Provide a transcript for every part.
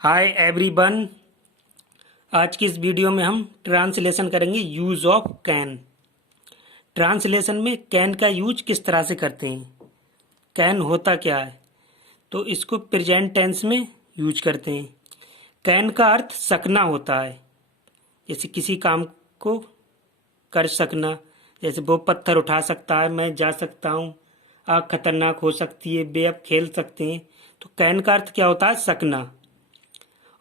Hi everyone. आज की इस वीडियो में हम ट्रांसलेशन करेंगे यूज ऑफ कैन। ट्रांसलेशन में कैन का यूज किस तरह से करते हैं, कैन होता क्या है, तो इसको प्रेजेंट टेंस में यूज करते हैं। कैन का अर्थ सकना होता है, जैसे किसी काम को कर सकना, जैसे वो पत्थर उठा सकता है, मैं जा सकता हूँ, आग खतरनाक हो सकती है, वे अब खेल सकते हैं। तो कैन का अर्थ क्या होता है, सकना,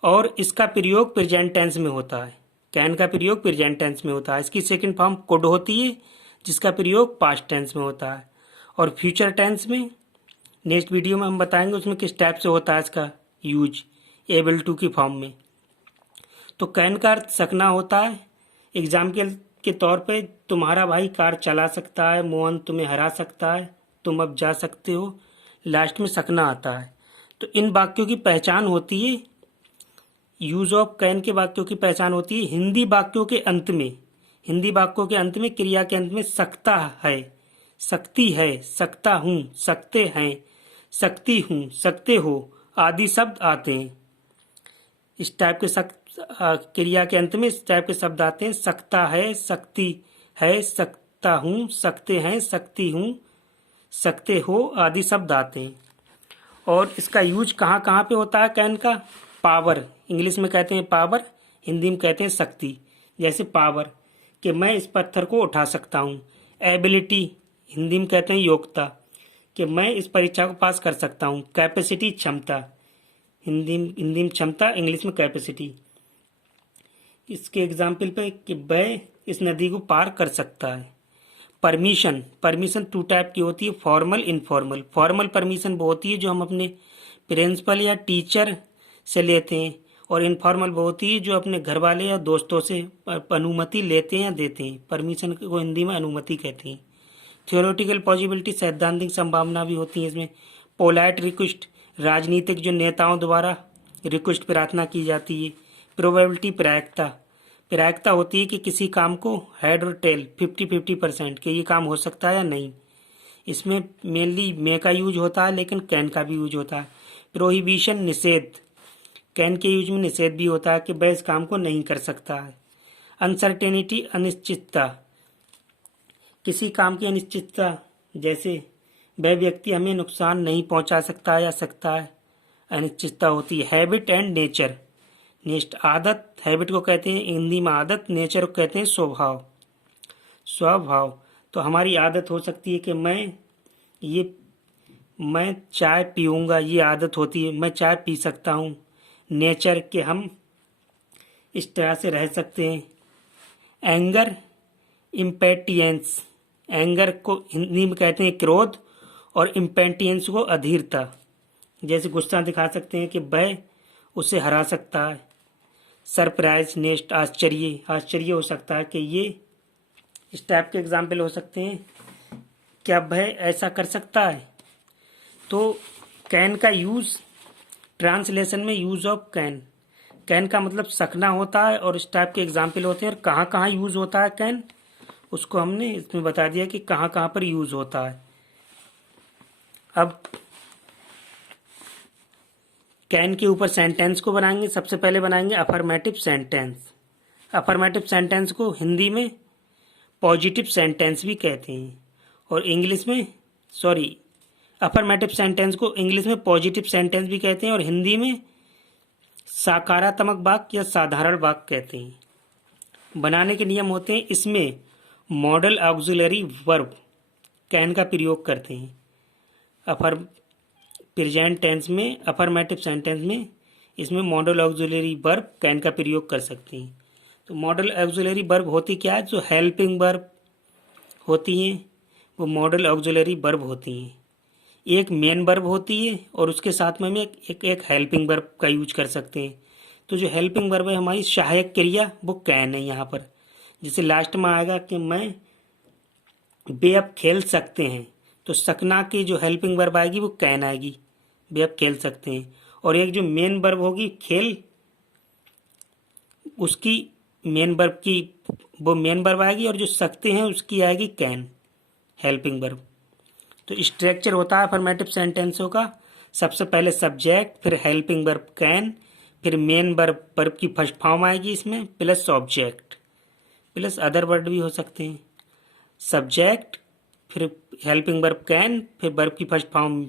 और इसका प्रयोग प्रेजेंट टेंस में होता है। कैन का प्रयोग प्रेजेंट टेंस में होता है। इसकी सेकंड फॉर्म कुड होती है, जिसका प्रयोग पास्ट टेंस में होता है। और फ्यूचर टेंस में नेक्स्ट वीडियो में हम बताएंगे उसमें किस टाइप से होता है इसका यूज, एबल टू की फॉर्म में। तो कैन का अर्थ सकना होता है। एग्जाम्पल के तौर पे तुम्हारा भाई कार चला सकता है, मोहन तुम्हें हरा सकता है, तुम अब जा सकते हो, लास्ट में सकना आता है। तो इन वाक्यों की पहचान होती है, यूज ऑफ कैन के वाक्यों की पहचान होती है हिंदी वाक्यों के अंत में। हिंदी वाक्यों के अंत में, क्रिया के अंत में सकता है, सकती है, सकता हूँ, सकते हैं, सकती हूँ, सकते हो आदि शब्द आते हैं। इस टाइप के क्रिया के अंत में इस टाइप के शब्द आते हैं। सकता है, सकती है, सकता हूँ, सकते हैं, सकती हूँ, सकते हो आदि शब्द आते हैं। और इसका यूज कहाँ कहाँ पे होता है कैन का। पावर, इंग्लिश में कहते हैं पावर, हिंदी में कहते हैं शक्ति। जैसे पावर कि मैं इस पत्थर को उठा सकता हूँ। एबिलिटी, हिंदी में कहते हैं योग्यता, कि मैं इस परीक्षा को पास कर सकता हूँ। कैपेसिटी, क्षमता, हिंदी में क्षमता, इंग्लिश में कैपेसिटी। इसके एग्जाम्पल पे कि वह इस नदी को पार कर सकता है। परमिशन, परमिशन टू टाइप की होती है, फॉर्मल, इनफॉर्मल। फॉर्मल परमिशन वो होती है जो हम अपने प्रिंसिपल या टीचर से लेते हैं, और इनफॉर्मल वो होती है जो अपने घर वाले या दोस्तों से अनुमति लेते हैं या देते हैं। परमिशन को हिंदी में अनुमति कहते हैं। थियोरेटिकल पॉसिबिलिटी, सैद्धांतिक संभावना भी होती है इसमें। पोलाइट रिक्वेस्ट, राजनीतिक जो नेताओं द्वारा रिक्वेस्ट प्रार्थना की जाती है। प्रोबेबिलिटी, प्रायिकता, प्रायिकता होती है कि किसी काम को हेड और टेल 50-50% कि ये काम हो सकता है या नहीं। इसमें मेनली मे का यूज होता है, लेकिन कैन का भी यूज होता है। प्रोहिबिशन, निषेध, कैन के यूज में निषेध भी होता है कि वह इस काम को नहीं कर सकता है। अनसर्टेनिटी, अनिश्चितता, किसी काम की अनिश्चितता, जैसे वह व्यक्ति हमें नुकसान नहीं पहुंचा सकता या सकता है, अनिश्चितता होती है। हैबिट एंड नेचर, नेक्स्ट आदत, हैबिट को कहते हैं हिंदी में आदत, नेचर को कहते हैं स्वभाव। स्वभाव तो हमारी आदत हो सकती है कि मैं चाय पीऊँगा, ये आदत होती है, मैं चाय पी सकता हूँ। नेचर के हम इस तरह से रह सकते हैं। एंगर, इम्पेटियंस, एंगर को हिंदी में कहते हैं क्रोध, और इम्पेटियंस को अधीरता, जैसे गुस्सा दिखा सकते हैं कि वह उसे हरा सकता है। सरप्राइज, नेक्स्ट आश्चर्य, आश्चर्य हो सकता है कि ये, इस टाइप के एग्जाम्पल हो सकते हैं, क्या वह ऐसा कर सकता है। तो कैन का यूज ट्रांसलेशन में, यूज ऑफ कैन, कैन का मतलब सकना होता है, और इस टाइप के एग्जाम्पल होते हैं। और कहाँ कहाँ यूज होता है कैन, उसको हमने इसमें बता दिया कि कहाँ कहाँ पर यूज होता है। अब कैन के ऊपर सेंटेंस को बनाएंगे। सबसे पहले बनाएंगे अफर्मेटिव सेंटेंस। अफर्मेटिव सेंटेंस को हिंदी में पॉजिटिव सेंटेंस भी कहते हैं, और इंग्लिश में अफर्मेटिव सेंटेंस को इंग्लिश में पॉजिटिव सेंटेंस भी कहते हैं, और हिंदी में सकारात्मक वाक्य या साधारण वाक्य कहते हैं। बनाने के नियम होते हैं, इसमें मॉडल ऑक्सिलरी वर्ब कैन का प्रयोग करते हैं। प्रेजेंट टेंस में, अफर्मेटिव सेंटेंस में इसमें मॉडल ऑक्सिलरी वर्ब कैन का प्रयोग कर सकते हैं। तो मॉडल ऑक्सिलरी वर्ब होती क्या है, जो हेल्पिंग वर्ब होती हैं वो मॉडल ऑक्सिलरी वर्ब होती हैं। एक मेन वर्ब होती है, और उसके साथ में हम एक हेल्पिंग वर्ब का यूज कर सकते हैं। तो जो हेल्पिंग वर्ब है हमारी सहायक क्रिया, वो कैन है यहाँ पर। जिसे लास्ट में आएगा कि वे अब खेल सकते हैं, तो सकना की जो हेल्पिंग वर्ब आएगी वो कैन आएगी, वे अब खेल सकते हैं। और एक जो मेन वर्ब होगी खेल, उसकी मेन वर्ब की वो मेन वर्ब आएगी, और जो सकते हैं उसकी आएगी कैन, हेल्पिंग वर्ब। तो स्ट्रक्चर होता है अफर्मेटिव सेंटेंसों का, सबसे पहले सब्जेक्ट, फिर हेल्पिंग वर्ब कैन, फिर मेन वर्ब, वर्ब की फर्स्ट फॉर्म आएगी इसमें, plus object, plus other word भी हो सकते हैं, सब्जेक्ट, फिर हेल्पिंग वर्ब कैन, फिर वर्ब की first form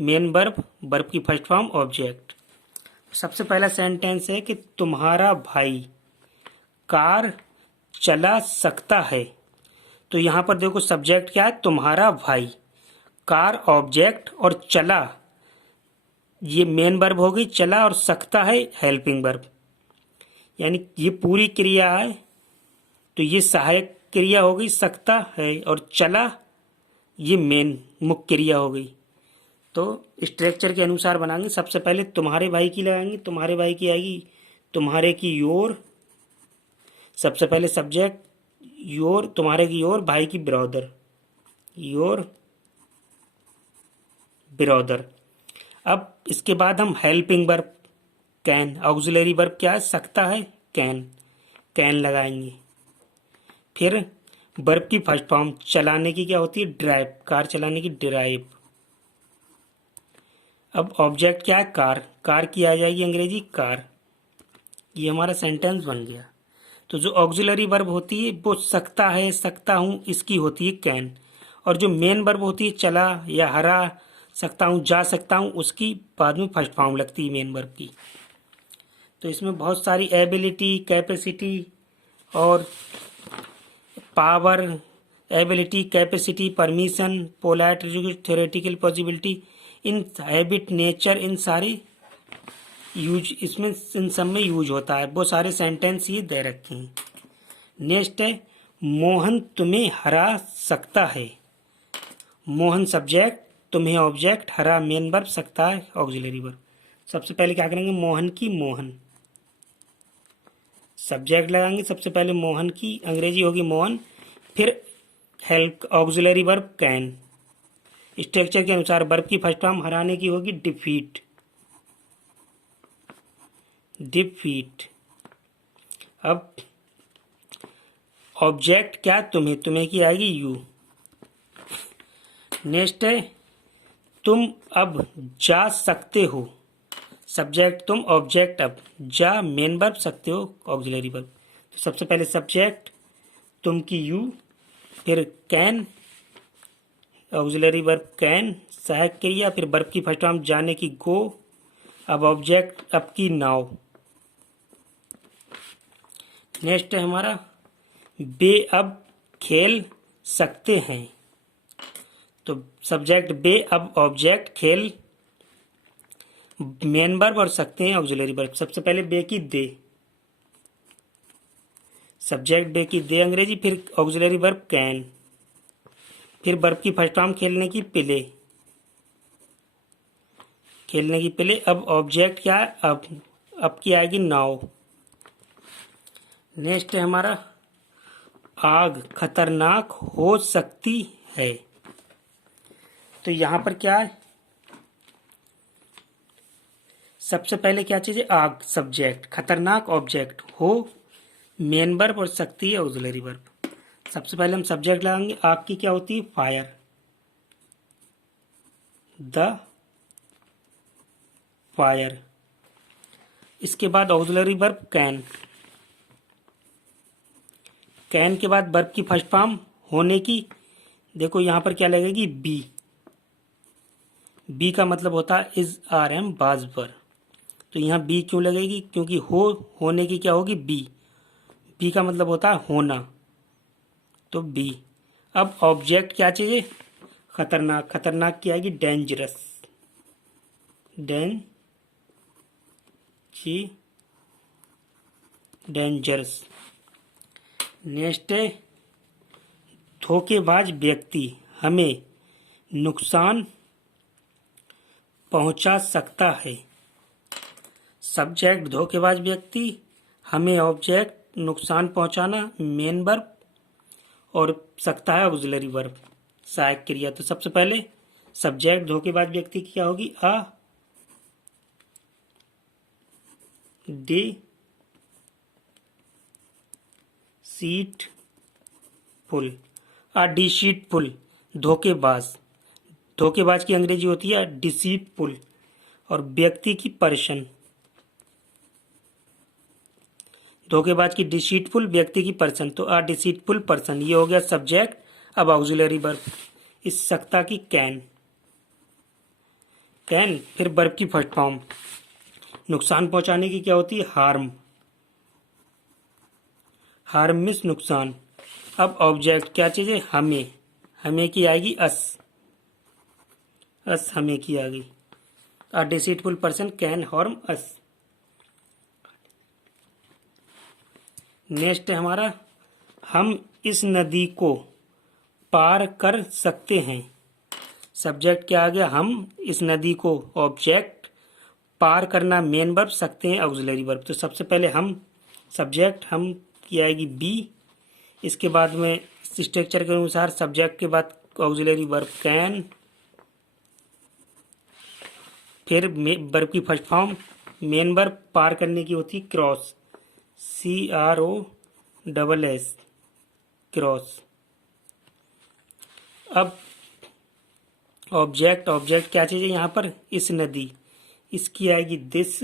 main verb, verb की फर्स्ट फॉर्म ऑब्जेक्ट। सबसे पहला सेंटेंस है कि तुम्हारा भाई कार चला सकता है। तो यहाँ पर देखो सब्जेक्ट क्या है, तुम्हारा भाई, कार ऑब्जेक्ट, और चला ये मेन वर्ब हो गई, चला, और सकता है हेल्पिंग वर्ब, यानी ये पूरी क्रिया है तो ये सहायक क्रिया हो गई सकता है, और चला ये मेन मुख्य क्रिया हो गई। तो स्ट्रक्चर के अनुसार बनाएंगे। सबसे पहले तुम्हारे भाई की लगाएंगे, तुम्हारे भाई की आएगी तुम्हारे की योर, सबसे पहले सब्जेक्ट योर, तुम्हारे की योर, भाई की ब्रदर, योर ब्रदर। अब इसके बाद हम helping verb can, auxiliary verb क्या है, सकता है, कैन, कैन लगाएंगे। फिर वर्ब की फर्स्ट फॉर्म चलाने की क्या होती है, ड्राइव, कार चलाने की ड्राइव। अब ऑब्जेक्ट क्या है, कार, कार की आ जाएगी अंग्रेजी कार। ये हमारा सेंटेंस बन गया। तो जो ऑक्सिलरी वर्ब होती है वो सकता है, सकता हूँ, इसकी होती है कैन, और जो मेन वर्ब होती है चला या हरा सकता हूँ, जा सकता हूँ, उसकी बाद में फर्स्ट फॉर्म लगती है मेन वर्ब की। तो इसमें बहुत सारी एबिलिटी, कैपेसिटी और power, ability, capacity, permission, polite, theoretical possibility, इन हैबिट, नेचर, इन सारी यूज इसमें इन सब में यूज होता है। वो सारे सेंटेंस ये दे रखे हैं। नेक्स्ट है मोहन तुम्हें हरा सकता है। मोहन सब्जेक्ट, तुम्हें ऑब्जेक्ट, हरा मेन वर्ब, सकता है ऑक्सिलरी वर्ब। सबसे पहले क्या करेंगे, मोहन की, मोहन सब्जेक्ट लगाएंगे। सबसे पहले मोहन की अंग्रेजी होगी मोहन, फिर help auxiliary verb can. Structure के अनुसार वर्ब की फर्स्ट फॉर्म हराने की होगी डिफीट, डिफीट। अब ऑब्जेक्ट क्या, तुम्हें, तुम्हें की आएगी यू। नेक्स्ट है तुम अब जा सकते हो, सब्जेक्ट तुम, ऑब्जेक्ट अब, जा मेन वर्ब, सकते हो ऑक्सिलरी वर्ब। तो सबसे पहले सब्जेक्ट तुम की यू, फिर कैन ऑक्सिलरी वर्ब कैन सहायक क्रिया, फिर वर्ब की फर्स्ट फॉर्म जाने की गो, अब ऑब्जेक्ट अब की नाउ। नेक्स्ट है हमारा बे अब खेल सकते हैं। तो सब्जेक्ट बे, अब ऑब्जेक्ट, खेल मेन वर्ब और सकते हैं ऑक्सिलरी वर्ब। सबसे पहले बे की दे, सब्जेक्ट बे की दे अंग्रेजी, फिर ऑक्सिलरी वर्ब कैन, फिर वर्ब की फर्स्ट फॉर्म खेलने की प्ले, खेलने की प्ले। अब ऑब्जेक्ट क्या है, अब की आएगी नाउ। नेक्स्ट है हमारा आग खतरनाक हो सकती है। तो यहां पर क्या है, सबसे पहले क्या चीज है, आग सब्जेक्ट, खतरनाक ऑब्जेक्ट, हो मेन वर्ब और सकती है ऑक्सिलरी वर्ब। सबसे पहले हम सब्जेक्ट लगाएंगे, आग की क्या होती है, फायर, द फायर। इसके बाद ऑक्सिलरी वर्ब कैन, कैन के बाद वर्ब की फर्स्ट फॉर्म होने की, देखो यहां पर क्या लगेगी, बी, बी का मतलब होता है इज, आर, एम, बाज पर। तो यहाँ बी क्यों लगेगी, क्योंकि होने की क्या होगी, बी, बी का मतलब होता है होना, तो बी। अब ऑब्जेक्ट क्या चाहिए, खतरनाक, खतरनाक की आएगी डेंजरस, डेंजरस। नेक्स्ट है धोखेबाज व्यक्ति हमें नुकसान पहुंचा सकता है। सब्जेक्ट धोखेबाज व्यक्ति, हमें ऑब्जेक्ट, नुकसान पहुंचाना मेन वर्ब, और सकता है ऑक्सिलरी वर्ब सहायक क्रिया। तो सबसे पहले सब्जेक्ट धोखेबाज व्यक्ति की क्या होगी, डिसीटफुल, डिसीटफुल धोखेबाज, धोखेबाज की अंग्रेजी होती है डिसीटफुल, और व्यक्ति की पर्सन, धोखेबाज की डिसीटफुल, व्यक्ति की पर्सन, तो अ डिसीटफुल पर्सन ये हो गया सब्जेक्ट। अब ऑक्सिलरी वर्ब इस सकता की कैन, कैन फिर वर्ब की फर्स्ट फॉर्म, नुकसान पहुंचाने की क्या होती है हार्म, हार्म मीन्स नुकसान। अब ऑब्जेक्ट क्या चीज़ है हमें, हमें की आएगी अस, अस हमें की आ गई। A deceitful person can harm us. Next है हमारा हम इस नदी को पार कर सकते हैं। सब्जेक्ट क्या आ गया हम इस नदी को, ऑब्जेक्ट पार करना मेन वर्ब, सकते हैं ऑक्सिलरी वर्ब। तो सबसे पहले हम सब्जेक्ट हम की आएगी बी, इसके बाद में स्ट्रक्चर के अनुसार सब्जेक्ट के बाद ऑक्सिलरी वर्ब कैन, फिर वर्ब की फर्स्ट फॉर्म मेन वर्ब पार करने की होती क्रॉस, CROSS क्रॉस। अब ऑब्जेक्ट, ऑब्जेक्ट क्या चीज़ है यहाँ पर इस नदी, इसकी आएगी दिस,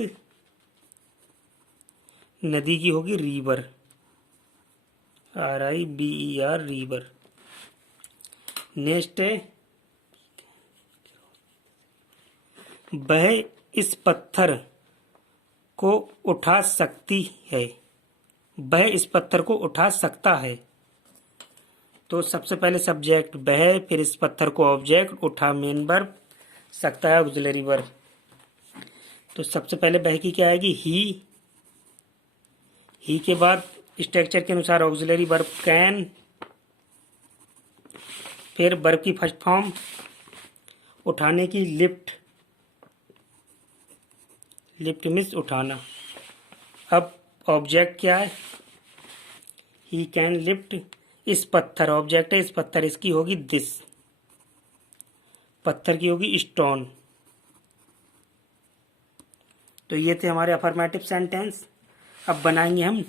नदी की होगी रिवर, RIVER रिवर। नेक्स्ट है वह इस पत्थर को उठा सकती है, वह इस पत्थर को उठा सकता है। तो सबसे पहले सब्जेक्ट वह, फिर इस पत्थर को ऑब्जेक्ट, उठा मेन वर्ब, सकता है ऑक्सिलरी वर्ब। तो सबसे पहले वह की क्या आएगी ही के बाद स्ट्रक्चर के अनुसार ऑक्सिलरी वर्ब कैन, फिर वर्ब की फर्स्ट फॉर्म उठाने की लिफ्ट, लिफ्ट मीन्स उठाना। अब ऑब्जेक्ट क्या है ही कैन लिफ्ट इस पत्थर, ऑब्जेक्ट है इस पत्थर, इसकी होगी दिस, पत्थर की होगी स्टोन। तो ये थे हमारे अफर्मेटिव सेंटेंस। अब बनाएंगे हम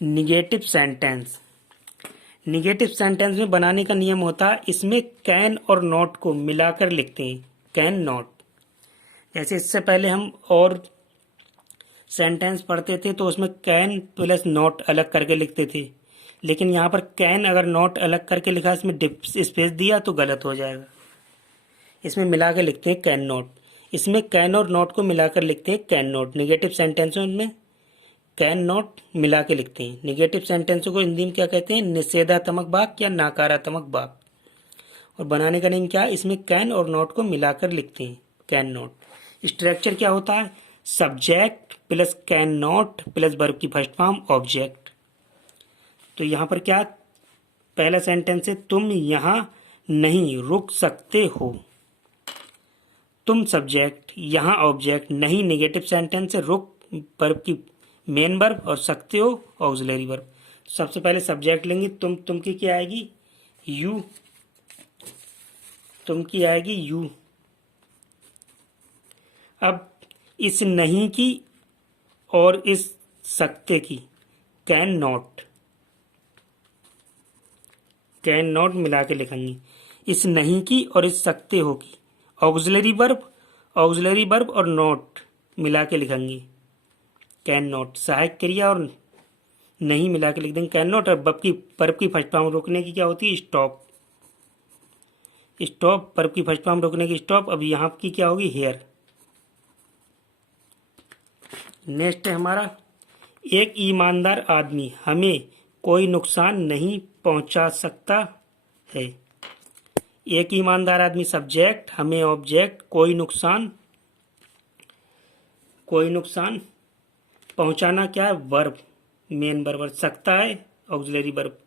निगेटिव सेंटेंस। निगेटिव सेंटेंस में बनाने का नियम होता है इसमें कैन और नॉट को मिलाकर लिखते हैं, कैन नॉट। जैसे इससे पहले हम और सेंटेंस पढ़ते थे तो उसमें कैन प्लस नॉट अलग करके लिखते थे, लेकिन यहाँ पर कैन अगर नॉट अलग करके लिखा इसमें स्पेस दिया तो गलत हो जाएगा। इसमें मिला के लिखते हैं कैन नॉट, इसमें कैन और नॉट को मिलाकर लिखते हैं कैन नॉट। निगेटिव सेंटेंसों में कैन नॉट मिला के लिखते हैं। निगेटिव सेंटेंसों को हिंदी में क्या कहते हैं निषेधात्मक वाक्य या नकारात्मक वाक्य। और बनाने का नियम क्या है इसमें कैन और नॉट को मिलाकर लिखते हैं कैन नॉट। स्ट्रक्चर क्या होता है subject plus can not plus verb की फर्स्ट फॉर्म ऑब्जेक्ट। तो यहाँ पर क्या पहला सेंटेंस है तुम यहाँ नहीं रुक सकते हो, तुम सब्जेक्ट यहाँ ऑब्जेक्ट, नहीं नेगेटिव सेंटेंस है, रुक वर्ब की मेन वर्ब और सकते हो ऑक्सिलरी वर्ब। सबसे पहले सब्जेक्ट लेंगे तुम की क्या आएगी यू, तुम की आएगी यू। अब इस नहीं की और इस सकते की कैन नॉट, कैन नॉट मिला के लिखेंगे। इस नहीं की और इस सकते हो की ऑक्सिलरी वर्ब और नॉट मिला के लिखेंगे कैन नॉट। सहायक क्रिया और नहीं मिला के लिख देंगे कैन नॉट। और वर्ब की फर्स्ट फॉर्म रोकने की क्या होती है स्टॉप, स्टॉप वर्ब की फर्स्ट फॉर्म रोकने की स्टॉप। अब यहाँ की क्या होगी हेयर। नेक्स्ट है हमारा एक ईमानदार आदमी हमें कोई नुकसान नहीं पहुंचा सकता है। एक ईमानदार आदमी सब्जेक्ट, हमें ऑब्जेक्ट, कोई नुकसान, कोई नुकसान पहुंचाना क्या है वर्ब मेन वर्ब, सकता है ऑक्सिलरी वर्ब,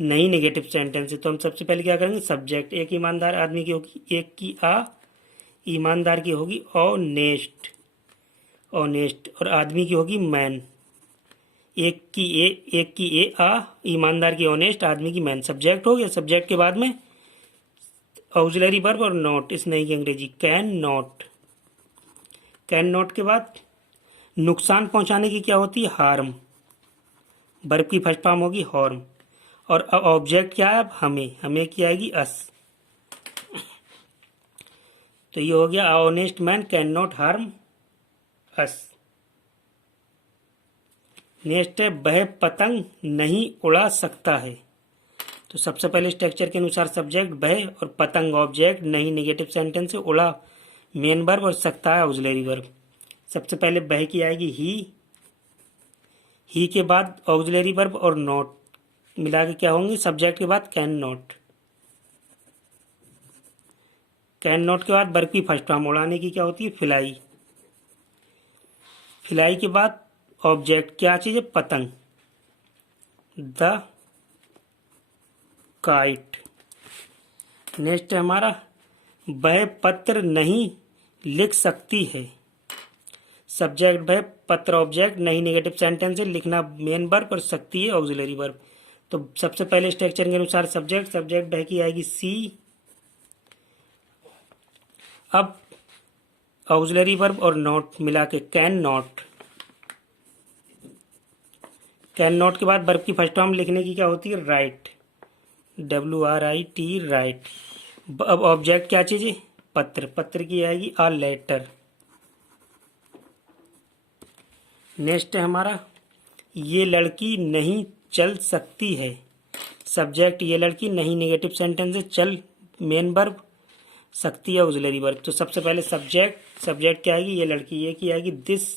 नहीं नेगेटिव सेंटेंस है। तो हम सबसे पहले क्या करेंगे सब्जेक्ट एक ईमानदार आदमी की होगी एक की आ, ईमानदार की होगी ऑनेस्ट, ऑनेस्ट, और आदमी की होगी मैन। एक की ए आ, ईमानदार की ऑनेस्ट, आदमी की मैन। सब्जेक्ट हो गया, सब्जेक्ट के बाद में ऑक्सिलरी वर्ब और नॉट, इस नहीं की अंग्रेजी कैन नॉट। कैन नॉट के बाद नुकसान पहुंचाने की क्या होती है हार्म, वर्ब की फर्स्ट फॉर्म होगी हार्म। और ऑब्जेक्ट क्या है अब हमें की आएगी अस। तो ये हो गया honest man can not harm us. Next है वह पतंग नहीं उड़ा सकता है। तो सबसे पहले स्ट्रक्चर के अनुसार सब्जेक्ट वह और पतंग ऑब्जेक्ट, नहीं नेगेटिव सेंटेंस है, उड़ा मेन वर्ब और सकता है ऑक्सिलरी वर्ब। सबसे पहले वह की आएगी ही के बाद ऑक्सिलरी वर्ब और नॉट मिला के क्या होंगे, सब्जेक्ट के बाद कैन नॉट, कैन नॉट के बाद वर्ब की फर्स्ट फॉर्म उड़ाने की क्या होती है, फ्लाई, फ्लाई के बाद ऑब्जेक्ट क्या चीज है, पतंग, द काइट। नेक्स्ट है हमारा वह पत्र नहीं लिख सकती है। सब्जेक्ट वह, पत्र ऑब्जेक्ट, नहीं नेगेटिव सेंटेंस है, लिखना मेन वर्ब और सकती है ऑक्सिलरी वर्ब। तो सबसे पहले स्ट्रक्चर के अनुसार सब्जेक्ट, सब्जेक्ट वह की आएगी सी, अब ऑक्सिलरी वर्ब और नॉट मिला के कैन नॉट, कैन नॉट के बाद वर्ब की फर्स्ट फॉर्म लिखने की क्या होती है, राइट, WRIT राइट। अब ऑब्जेक्ट क्या चीज है, पत्र, पत्र की आएगी अ लेटर। नेक्स्ट है हमारा ये लड़की नहीं चल सकती है। सब्जेक्ट ये लड़की, नहीं नेगेटिव सेंटेंस है, चल मेन वर्ब, सकती है ऑक्सिलरी वर्ब। तो सबसे पहले सब्जेक्ट, सब्जेक्ट क्या आएगी, ये लड़की, ये की आएगी दिस,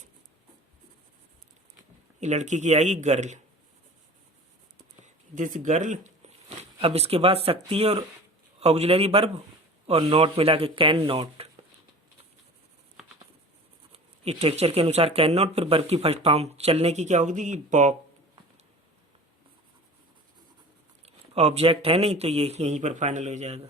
ये लड़की की आएगी गर्ल, दिस गर्ल। अब इसके बाद सकती है और ऑक्सिलरी वर्ब और नॉट मिला के कैन नॉट। स्ट्रक्चर के अनुसार कैन नॉट, फिर वर्ब की फर्स्ट फॉर्म चलने की क्या होगी, वॉक, ऑब्जेक्ट है नहीं तो ये यहीं पर फाइनल हो जाएगा।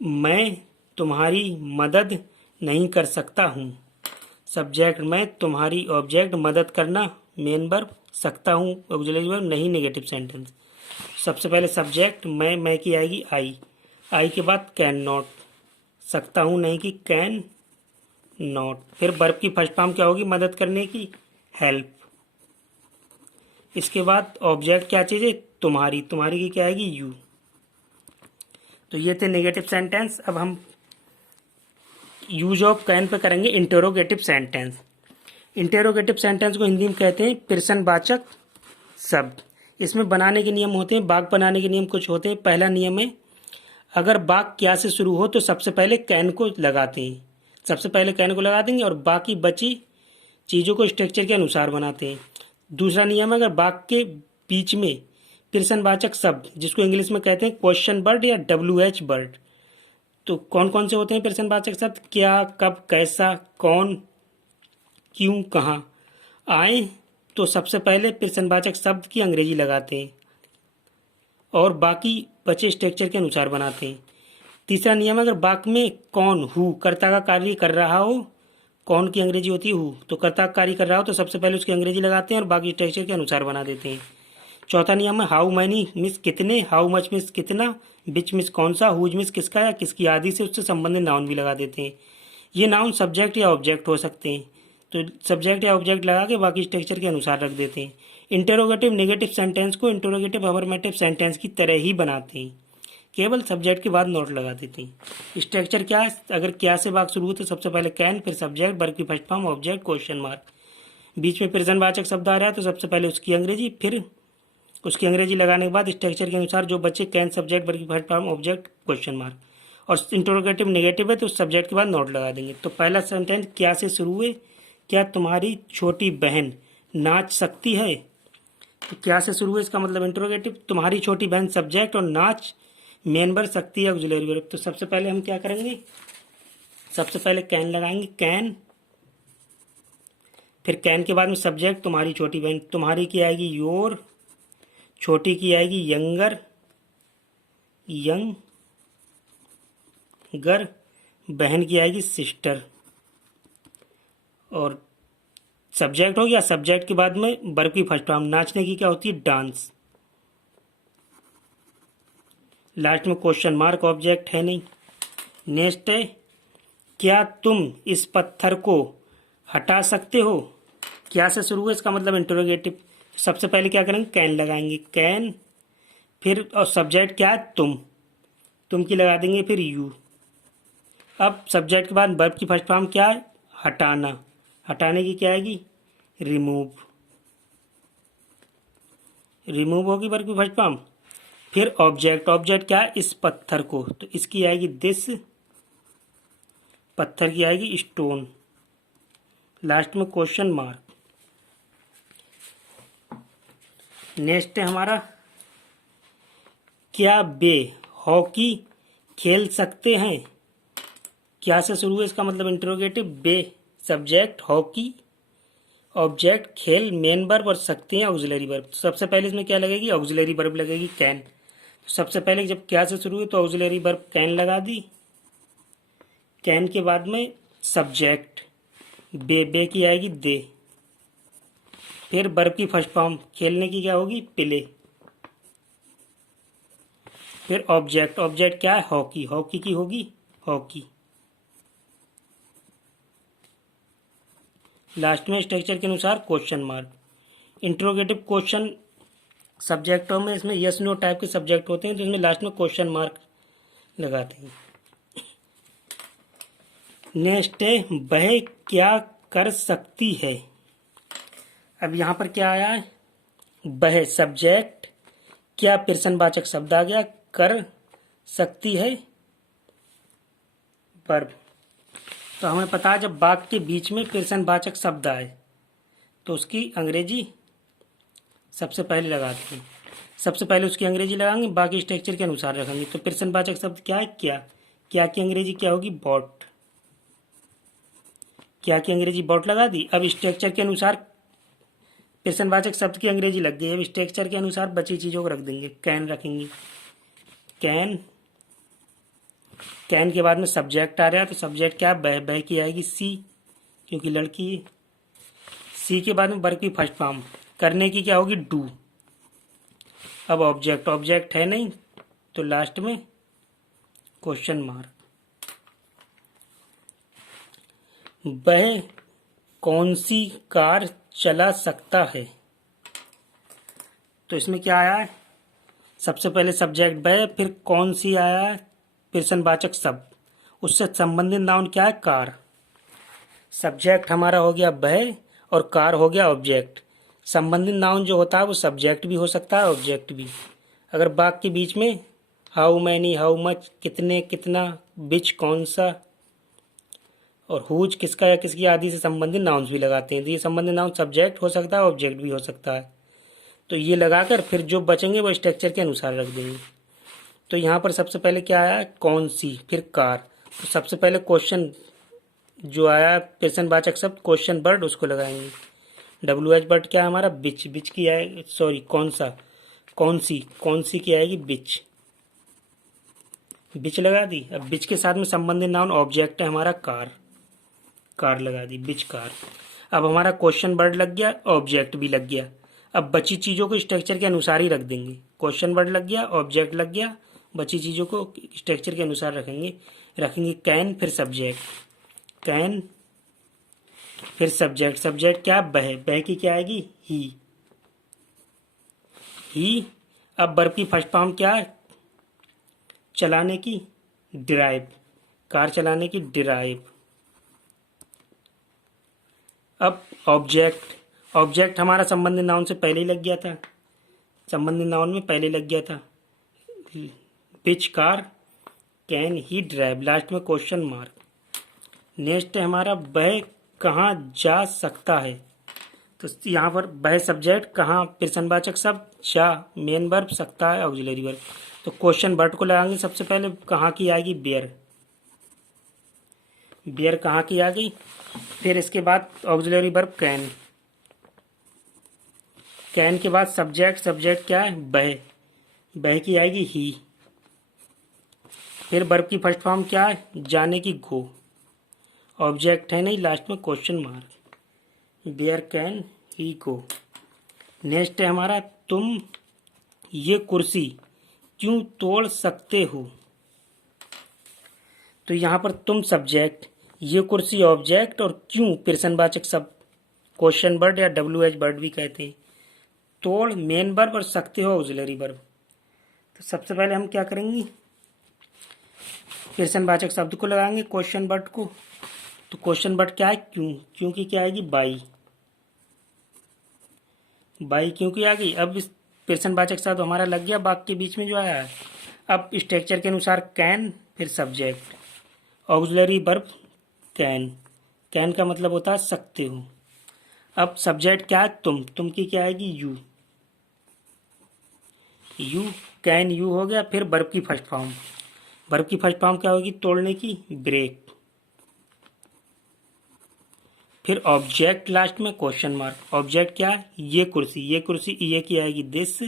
मैं तुम्हारी मदद नहीं कर सकता हूँ। सब्जेक्ट मैं, तुम्हारी ऑब्जेक्ट, मदद करना मेन वर्ब, सकता हूँ ऑक्सिलरी वर्ब, नहीं नेगेटिव सेंटेंस। सबसे पहले सब्जेक्ट मैं की आएगी आई के बाद कैन नॉट, सकता हूँ नहीं की कैन नॉट। फिर वर्ब की फर्स्ट फॉर्म क्या होगी, मदद करने की, हेल्प। इसके बाद ऑब्जेक्ट क्या चीज़ है, तुम्हारी, तुम्हारी की क्या आएगी, यू। तो ये थे नेगेटिव सेंटेंस। अब हम यूज ऑफ कैन पे करेंगे इंटरोगेटिव सेंटेंस। इंटरोगेटिव सेंटेंस को हिंदी में कहते हैं प्रश्नवाचक शब्द। इसमें बनाने के नियम होते हैं, वाक्य बनाने के नियम कुछ होते हैं। पहला नियम है, अगर वाक्य क्या से शुरू हो तो सबसे पहले कैन को लगाते हैं, सबसे पहले कैन को लगा देंगे और बाकी बची चीज़ों को स्ट्रक्चर के अनुसार बनाते हैं। दूसरा नियम है, अगर वाक्य के बीच में प्रश्नवाचक शब्द, जिसको इंग्लिश में कहते हैं क्वेश्चन वर्ड या WH वर्ड, तो कौन कौन से होते हैं प्रश्नवाचक शब्द, क्या, कब, कैसा, कौन, क्यों, कहाँ, आए, तो सबसे पहले प्रश्नवाचक शब्द की अंग्रेजी लगाते हैं और बाकी बचे स्ट्रक्चर के अनुसार बनाते हैं। तीसरा नियम, अगर वाक्य में कौन, हु, कर्ता का कार्य कर रहा हो, कौन की अंग्रेजी होती है हु, तो कर्ता का कार्य कर रहा हो तो सबसे पहले उसकी अंग्रेजी लगाते हैं और बाकी स्ट्रक्चर के अनुसार बना देते हैं। चौथा नियम है, हाउ मैनी मिस कितने, हाउ मच मिस कितना, विच मिस कौन सा, हुज मिस किसका या किसकी, आदि से उससे संबंधित नाउन भी लगा देते हैं। ये नाउन सब्जेक्ट या ऑब्जेक्ट हो सकते हैं, तो सब्जेक्ट या ऑब्जेक्ट लगा के बाकी स्ट्रक्चर के अनुसार रख देते हैं। इंटरोगेटिव नेगेटिव सेंटेंस को इंटरोगेटिव अफर्मेटिव सेंटेंस की तरह ही बनाते हैं, केवल सब्जेक्ट के बाद नोट लगा देते हैं। स्ट्रक्चर क्या है, अगर क्या से वाक्य शुरू हो तो सबसे पहले कैन, फिर सब्जेक्ट, वर्ब की first form, object, question mark, बीच में प्रश्नवाचक शब्द आ रहा है तो सबसे पहले उसकी अंग्रेजी, फिर उसकी अंग्रेजी लगाने के बाद स्ट्रक्चर के अनुसार जो बच्चे कैन, सब्जेक्ट, वर्ब की first form, object, question mark. और इंटरोगेटिव नेगेटिव है तो सब्जेक्ट के बाद नोट लगा देंगे। तो पहला सेंटेंस क्या से शुरू हुए, क्या तुम्हारी छोटी बहन नाच सकती है, तो क्या से शुरू हुए इसका मतलब इंटरोगेटिव, तुम्हारी छोटी बहन सब्जेक्ट और नाच मेन वर्ब, सकती है ऑक्सिलरी वर्ब। तो सबसे पहले हम क्या करेंगे, सबसे पहले कैन लगाएंगे, कैन, फिर कैन के बाद में सब्जेक्ट तुम्हारी छोटी बहन, तुम्हारी की आएगी योर, छोटी की आएगी यंगर, यंगर, बहन की आएगी सिस्टर, और सब्जेक्ट हो गया। सब्जेक्ट के बाद में वर्ब की फर्स्ट फॉर्म, नाचने की क्या होती है, डांस, लास्ट में क्वेश्चन मार्क, ऑब्जेक्ट है नहीं। नेक्स्ट है, क्या तुम इस पत्थर को हटा सकते हो, क्या से शुरू है इसका मतलब इंटरोगेटिव। सबसे पहले क्या करेंगे, कैन लगाएंगे, कैन, फिर और सब्जेक्ट क्या है, तुम की लगा देंगे, फिर यू, अब सब्जेक्ट के बाद वर्ब की फर्स्ट फॉर्म क्या है? हटाना। हटाने की क्या आएगी? रिमूव। रिमूव होगी वर्ब की फर्स्ट फॉर्म। फिर ऑब्जेक्ट। ऑब्जेक्ट क्या है? इस पत्थर को, तो इसकी आएगी दिस। पत्थर की आएगी स्टोन। लास्ट में क्वेश्चन मार्क। नेक्स्ट है हमारा, क्या वे हॉकी खेल सकते हैं? क्या से शुरू है इसका मतलब इंटरोगेटिव। बे सब्जेक्ट, हॉकी ऑब्जेक्ट, खेल मेन वर्ब और सकते हैं ऑक्सिलरी वर्ब। तो सबसे पहले इसमें क्या लगेगी? ऑक्सिलरी वर्ब लगेगी कैन। तो सबसे पहले जब क्या से शुरू है तो ऑक्सिलरी वर्ब कैन लगा दी। कैन के बाद में सब्जेक्ट बे की आएगी दे। फिर वर्ब की फर्स्ट फॉर्म खेलने की क्या होगी? प्ले। फिर ऑब्जेक्ट। ऑब्जेक्ट क्या है? हॉकी। हॉकी की होगी हॉकी। लास्ट में स्ट्रक्चर के अनुसार क्वेश्चन मार्क। इंट्रोगेटिव क्वेश्चन सब्जेक्टों में इसमें यस नो टाइप के सब्जेक्ट होते हैं, तो इसमें लास्ट में क्वेश्चन मार्क लगाते हैं। नेक्स्ट है, वह क्या कर सकती है? अब यहाँ पर क्या आया है? वह सब्जेक्ट, क्या प्रश्नवाचक शब्द आ गया, कर सकती है वर्ब। तो हमें पता है जब वाक्य के बीच में प्रश्नवाचक शब्द आए तो उसकी अंग्रेजी सबसे पहले लगाते हैं। सबसे पहले उसकी अंग्रेजी लगाएंगे, बाकी स्ट्रक्चर के अनुसार रखेंगे। तो प्रश्नवाचक शब्द क्या है? क्या। क्या की अंग्रेजी क्या होगी? बॉट। क्या की अंग्रेजी बॉट लगा दी। अब स्ट्रक्चर के अनुसार प्रश्नवाचक शब्द की अंग्रेजी लग गई। अब स्ट्रक्चर के अनुसार बची चीजों को रख देंगे। कैन रखेंगे, कैन। कैन के बाद में सब्जेक्ट आ रहा है, तो सब्जेक्ट क्या है? बह की आएगी सी, क्योंकि लड़की है। सी के बाद में वर्ब की फर्स्ट फॉर्म करने की क्या होगी? डू। अब ऑब्जेक्ट। ऑब्जेक्ट है नहीं तो लास्ट में क्वेश्चन मार्क। वह कौन सी कार चला सकता है? तो इसमें क्या आया है? सबसे पहले सब्जेक्ट वह, फिर कौन सी आया है? प्रश्नवाचक शब्द, उससे संबंधित नाउन क्या है? कार। सब्जेक्ट हमारा हो गया वह और कार हो गया ऑब्जेक्ट। संबंधित नाउन जो होता है वो सब्जेक्ट भी हो सकता है ऑब्जेक्ट भी। अगर वाक्य के बीच में हाउ मैनी, हाउ मच, कितने, कितना, बिच कौन सा, और हुज किसका या किसकी आदि से संबंधित नाउन्स भी लगाते हैं, तो ये संबंधित नाउन सब्जेक्ट हो सकता है ऑब्जेक्ट भी हो सकता है। तो ये लगाकर फिर जो बचेंगे वो स्ट्रक्चर के अनुसार रख देंगे। तो यहाँ पर सबसे पहले क्या आया? कौन सी, फिर कार। तो सबसे पहले क्वेश्चन जो आया प्रश्नवाचक शब्द क्वेश्चन वर्ड, उसको लगाएंगे। WH वर्ड क्या है हमारा? बिच। बिच की आएगी, सॉरी कौन सा, कौन सी की आएगी? बिच। बिच लगा दी। अब बिच के साथ में संबंधित नाउन ऑब्जेक्ट है हमारा कार। कार लगा दी, बिच कार। अब हमारा क्वेश्चन वर्ड लग गया, ऑब्जेक्ट भी लग गया। अब बची चीज़ों को स्ट्रक्चर के अनुसार ही रख देंगे। क्वेश्चन वर्ड लग गया, ऑब्जेक्ट लग गया, बची चीज़ों को स्ट्रक्चर के अनुसार रखेंगे कैन, फिर सब्जेक्ट, कैन, फिर सब्जेक्ट। सब्जेक्ट क्या? बह की क्या आएगी? ही। अब वर्ब की फर्स्ट फॉर्म क्या है? चलाने की, ड्राइव। कार चलाने की, ड्राइव। अब ऑब्जेक्ट। ऑब्जेक्ट हमारा संबंधित नाउन से पहले ही लग गया था, संबंधित नाउन में पहले लग गया था। Which car can he drive. Last में क्वेश्चन मार्क। नेक्स्ट है हमारा, वह कहाँ जा सकता है? तो यहाँ पर वह सब्जेक्ट, कहाँ प्रश्नवाचक शब्द, जा मेन वर्ब, सकता है ऑक्सिलरी वर्ब। तो क्वेश्चन वर्ड को लगाएंगे। सबसे पहले कहाँ की आएगी? बेयर। बेयर कहाँ की आ गई। फिर इसके बाद ऑक्सिलरी वर्ब कैन। कैन के बाद सब्जेक्ट। सब्जेक्ट क्या है? बह की आएगी ही। फिर वर्ब की फर्स्ट फॉर्म क्या है? जाने की, गो। ऑब्जेक्ट है नहीं, लास्ट में question mark. Where can he go. Next है हमारा, तुम ये कुर्सी क्यों तोड़ सकते हो? तो यहाँ पर तुम सब्जेक्ट, ये कुर्सी ऑब्जेक्ट, और क्यों प्रश्नवाचक शब्द, क्वेश्चन वर्ड या WH वर्ड भी कहते हैं। तोड़ मेन वर्ब और सकते हो ऑक्सिलरी वर्ब। तो सबसे पहले हम क्या करेंगे? प्रश्नवाचक शब्द को लगाएंगे क्वेश्चन वर्ड को। तो क्वेश्चन वर्ड क्या है? क्यों। क्यों की क्या आएगी? बाई। बाई क्यों की आ गई। अब इस प्रश्नवाचक शब्द हमारा लग गया वाक्य के बीच में जो आया है। अब स्ट्रक्चर के अनुसार कैन, फिर subject, auxiliary verb can. Can का मतलब होता है सकते हो। अब सब्जेक्ट क्या है? तुम की क्या आएगी? यू। यू, कैन यू हो गया। फिर वर्ब की फर्स्ट फॉर्म। वर्ब की फर्स्ट फॉर्म क्या होगी? तोड़ने की, ब्रेक। फिर ऑब्जेक्ट लास्ट में क्वेश्चन मार्क। ऑब्जेक्ट क्या है? ये कुर्सी। ये कुर्सी, ये की आएगी दिस,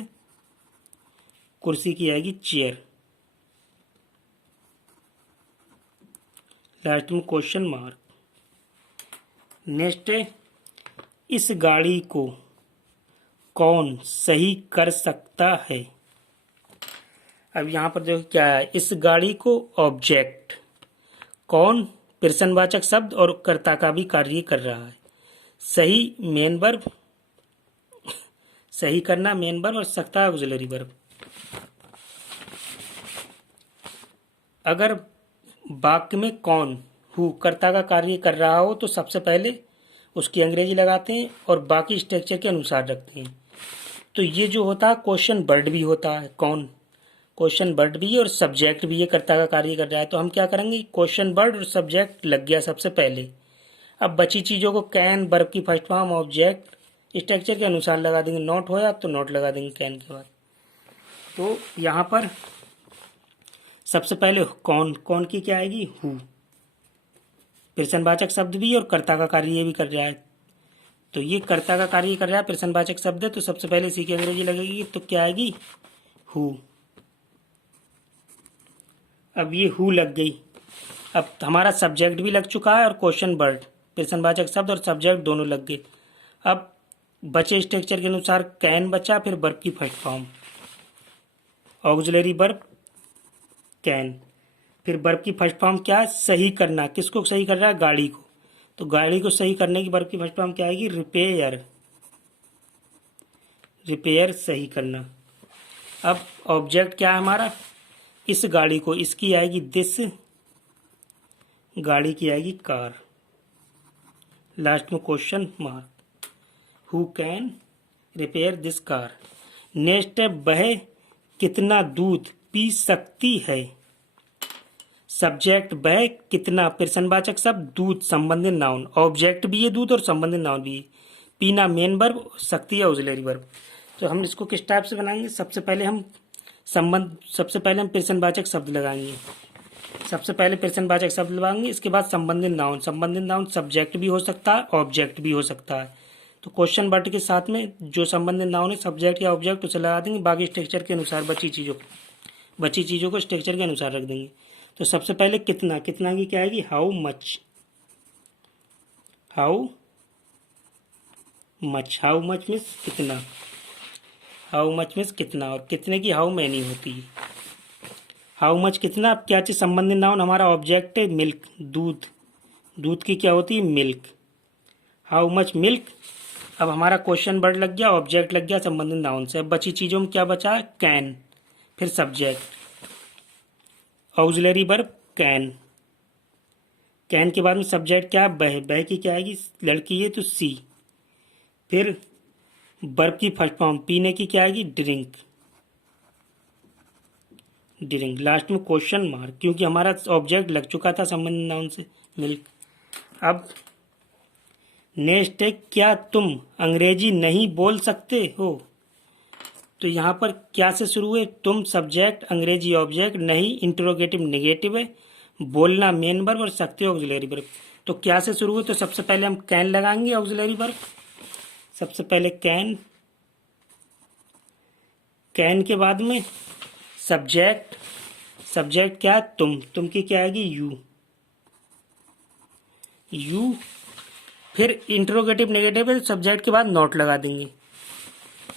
कुर्सी की आएगी चेयर, लास्ट में क्वेश्चन मार्क। नेक्स्ट है, इस गाड़ी को कौन सही कर सकता है। अब यहां पर देखो क्या है। इस गाड़ी को ऑब्जेक्ट, कौन प्रश्नवाचक शब्द और कर्ता का भी कार्य कर रहा है। सही मेन वर्ब, सही करना मेन वर्ब और सकता है ऑक्सिलरी वर्ब। अगर वाक्य में कौन हु कर्ता का कार्य कर रहा हो तो सबसे पहले उसकी अंग्रेजी लगाते हैं और बाकी स्ट्रक्चर के अनुसार रखते हैं। तो ये जो होता है क्वेश्चन वर्ड भी होता है। कौन क्वेश्चन वर्ड भी है और सब्जेक्ट भी है, कर्ता का कार्य कर रहा है। तो हम क्या करेंगे? क्वेश्चन वर्ड और सब्जेक्ट लग गया सबसे पहले। अब बची चीज़ों को कैन, वर्ब की फर्स्ट फॉर्म, ऑब्जेक्ट स्ट्रक्चर के अनुसार लगा देंगे। नोट होया तो नोट लगा देंगे कैन के बाद। तो यहाँ पर सबसे पहले कौन, कौन की क्या आएगी? हु। प्रश्नवाचक शब्द भी और कर्ता का कार्य भी कर रहा है। तो ये कर्ता का कार्य कर रहा है, प्रश्नवाचक शब्द है, तो सबसे पहले इसी की अंग्रेजी लगेगी। तो क्या आएगी? हु। अब ये हु लग गई। अब हमारा सब्जेक्ट भी लग चुका है और क्वेश्चन वर्ड, प्रश्नवाचक शब्द और सब्जेक्ट दोनों लग गए। अब बचे स्ट्रक्चर के अनुसार कैन बचा, फिर वर्ब की first form, auxiliary verb can, फिर वर्ब की फर्स्ट फॉर्म क्या है? सही करना। किसको सही कर रहा है? गाड़ी को। तो गाड़ी को सही करने की वर्ब की फर्स्ट फॉर्म क्या आएगी? रिपेयर। रिपेयर सही करना। अब ऑब्जेक्ट क्या है हमारा? इस गाड़ी को, इसकी आएगी दिस, गाड़ी की आएगी कार, लास्ट में question mark. Who can repair this car. Next है, वह कितना दूध पी सकती है। सब्जेक्ट वह कितना, प्रश्नवाचक शब्द, दूध संबंधित नाउन, ऑब्जेक्ट भी है दूध और संबंधित नाउन भी है। पीना मेन वर्ब, सकती है ऑक्सिलरी वर्ब। तो हम इसको किस टाइप से बनाएंगे? सबसे पहले हम प्रश्नवाचक शब्द लगाएंगे। सबसे पहले प्रश्नवाचक शब्द लगाएंगे, इसके बाद संबंधित नाउन। संबंधित नाउन सब्जेक्ट भी हो सकता है, ऑब्जेक्ट भी हो सकता है। तो क्वेश्चन वर्ड के साथ में जो संबंधित नाउन है, सब्जेक्ट या ऑब्जेक्ट, उसे लगा देंगे। बाकी स्ट्रक्चर के अनुसार बची चीज़ों को स्ट्रक्चर के अनुसार रख देंगे। तो सबसे पहले कितना, कितना की क्या आएगी? How much. How much, how much means कितना, हाउ मच मीन्स कितना, और कितने की हाउ मैनी होती है। हाउ मच कितना। अब क्या चीज़ संबंधित नाउन हमारा ऑब्जेक्ट है, मिल्क, दूध। दूध की क्या होती है? मिल्क। How much milk. अब हमारा क्वेश्चन वर्ड लग गया, ऑब्जेक्ट लग गया संबंधित नाउन से। अब बची चीज़ों में क्या बचा? कैन, फिर subject, auxiliary verb can. Can के बाद में सब्जेक्ट क्या है? वह। वह की क्या आएगी? लड़की है तो सी। फिर वर्ब की फर्स्ट फॉर्म, पीने की क्या आएगी? ड्रिंक, ड्रिंक, लास्ट में क्वेश्चन मार्क, क्योंकि हमारा ऑब्जेक्ट लग चुका था संबंधित नाउन से, मिल्क। अब नेक्स्ट है, क्या तुम अंग्रेजी नहीं बोल सकते हो। तो यहाँ पर क्या से शुरू है? तुम सब्जेक्ट, अंग्रेजी ऑब्जेक्ट, नहीं इंटरोगेटिव नेगेटिव है, बोलना मेन वर्ब और सकते हो ऑक्सिलरी वर्ब। तो क्या से शुरू है? तो सबसे पहले हम कैन लगाएंगे ऑक्सिलरी वर्ब। सबसे पहले कैन, कैन के बाद में सब्जेक्ट, सब्जेक्ट क्या? तुम की क्या आएगी? You, you. फिर इंटरोगेटिव नेगेटिव है, सब्जेक्ट के बाद नॉट लगा देंगे।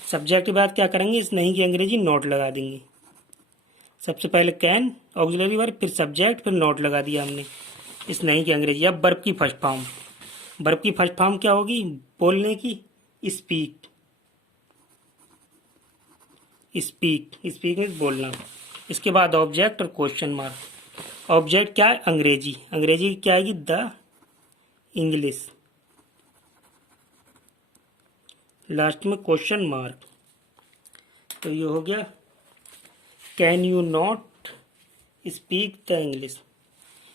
सब्जेक्ट के बाद क्या करेंगे? इस नहीं की अंग्रेजी नॉट लगा देंगे। सबसे पहले कैन ऑक्सिलरी वर्ब, फिर सब्जेक्ट, फिर नॉट लगा दिया हमने इस नहीं की अंग्रेजी। अब वर्ब की फर्स्ट फॉर्म, वर्ब की फर्स्ट फॉर्म क्या होगी? बोलने की, स्पीक, स्पीक, स्पीक मीन्स बोलना। इसके बाद ऑब्जेक्ट और क्वेश्चन मार्क। ऑब्जेक्ट क्या है? अंग्रेजी। अंग्रेजी क्या आएगी? The English. लास्ट में क्वेश्चन मार्क। तो ये हो गया can you not speak the English.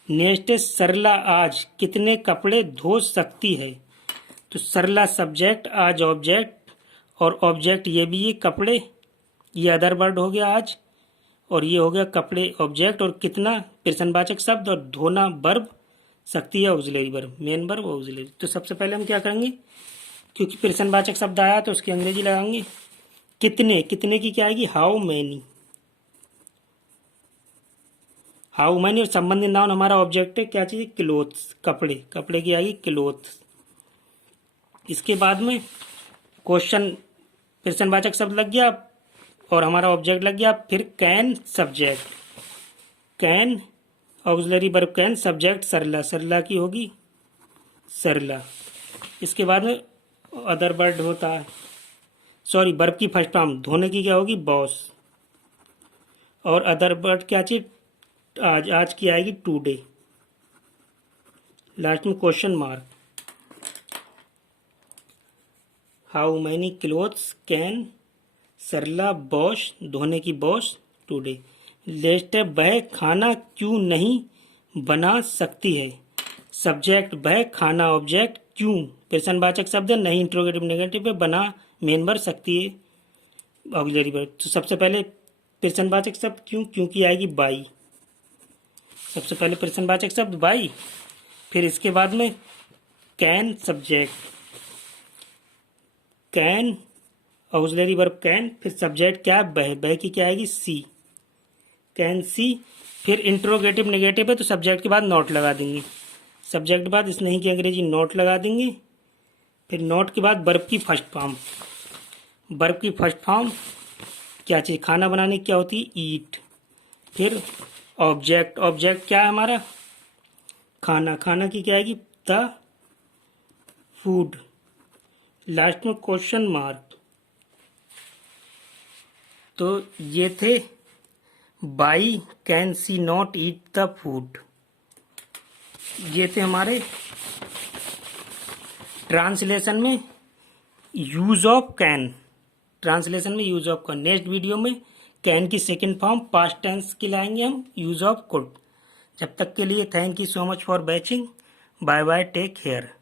Next है सरला आज कितने कपड़े धो सकती है। तो सरला सब्जेक्ट, आज ऑब्जेक्ट, और ऑब्जेक्ट ये भी, ये कपड़े, ये अदर वर्ड हो गया आज, और ये हो गया कपड़े ऑब्जेक्ट, और कितना प्रश्नवाचक शब्द, और धोना वर्ब, सकती है auxiliary verb, main verb auxiliary. तो सबसे पहले हम क्या करेंगे, क्योंकि प्रश्नवाचक शब्द आया तो उसकी अंग्रेजी लगाएंगे। कितने, कितने की क्या आएगी? How many. हाउ मैनी, और संबंधित नाउन हमारा ऑब्जेक्ट है, क्या चीज? क्लोथ्स, कपड़े। कपड़े की आएगी क्लोथ्स। इसके बाद में क्वेश्चन, प्रश्नवाचक शब्द लग गया और हमारा ऑब्जेक्ट लग गया। फिर can subject, can auxiliary verb can, subject Sarla, Sarla की होगी सरला। इसके बाद में अदर वर्ड होता है, सॉरी वर्ब की फर्स्ट फॉर्म, धोने की क्या होगी? बॉस। और अदर वर्ड क्या चीज? आज, आज की आएगी टुडे। लास्ट में question mark. How many clothes can Sarla wash, धोने की वॉश टुडे। लेस्ट है वह खाना क्यों नहीं बना सकती है। सब्जेक्ट वह, खाना ऑब्जेक्ट, क्यों प्रश्नवाचक शब्द है, नहीं इंट्रोगेटिव नेगेटिव है, बना मेन वर्ब, सकती है ऑक्सिलरी वर्ब। तो सबसे पहले प्रश्नवाचक शब्द क्यों, क्योंकि आएगी बाई। सबसे पहले प्रश्नवाचक शब्द बाई, फिर इसके बाद में can subject, can auxiliary verb can, फिर सब्जेक्ट क्या? वह, वह की क्या आएगी? सी, कैन सी। फिर इंट्रोगेटिव नेगेटिव है तो सब्जेक्ट के बाद नॉट लगा देंगे, सब्जेक्ट के बाद इस नहीं की अंग्रेजी नॉट लगा देंगे। फिर नॉट के बाद वर्ब की फर्स्ट फॉर्म, वर्ब की फर्स्ट फॉर्म क्या चीज़? खाना बनाने की क्या होती है? ईट। फिर ऑब्जेक्ट, ऑब्जेक्ट क्या है हमारा? खाना, खाना की क्या आएगी? The food. लास्ट में क्वेश्चन मार्क। तो ये थे by can see not eat the food, ये थे हमारे ट्रांसलेशन में यूज ऑफ कैन, ट्रांसलेशन में use of can. Next video में कैन की सेकंड फॉर्म पास्ट टेंस की लाएंगे हम, यूज ऑफ कुड। जब तक के लिए thank you so much for watching. Bye bye, take care.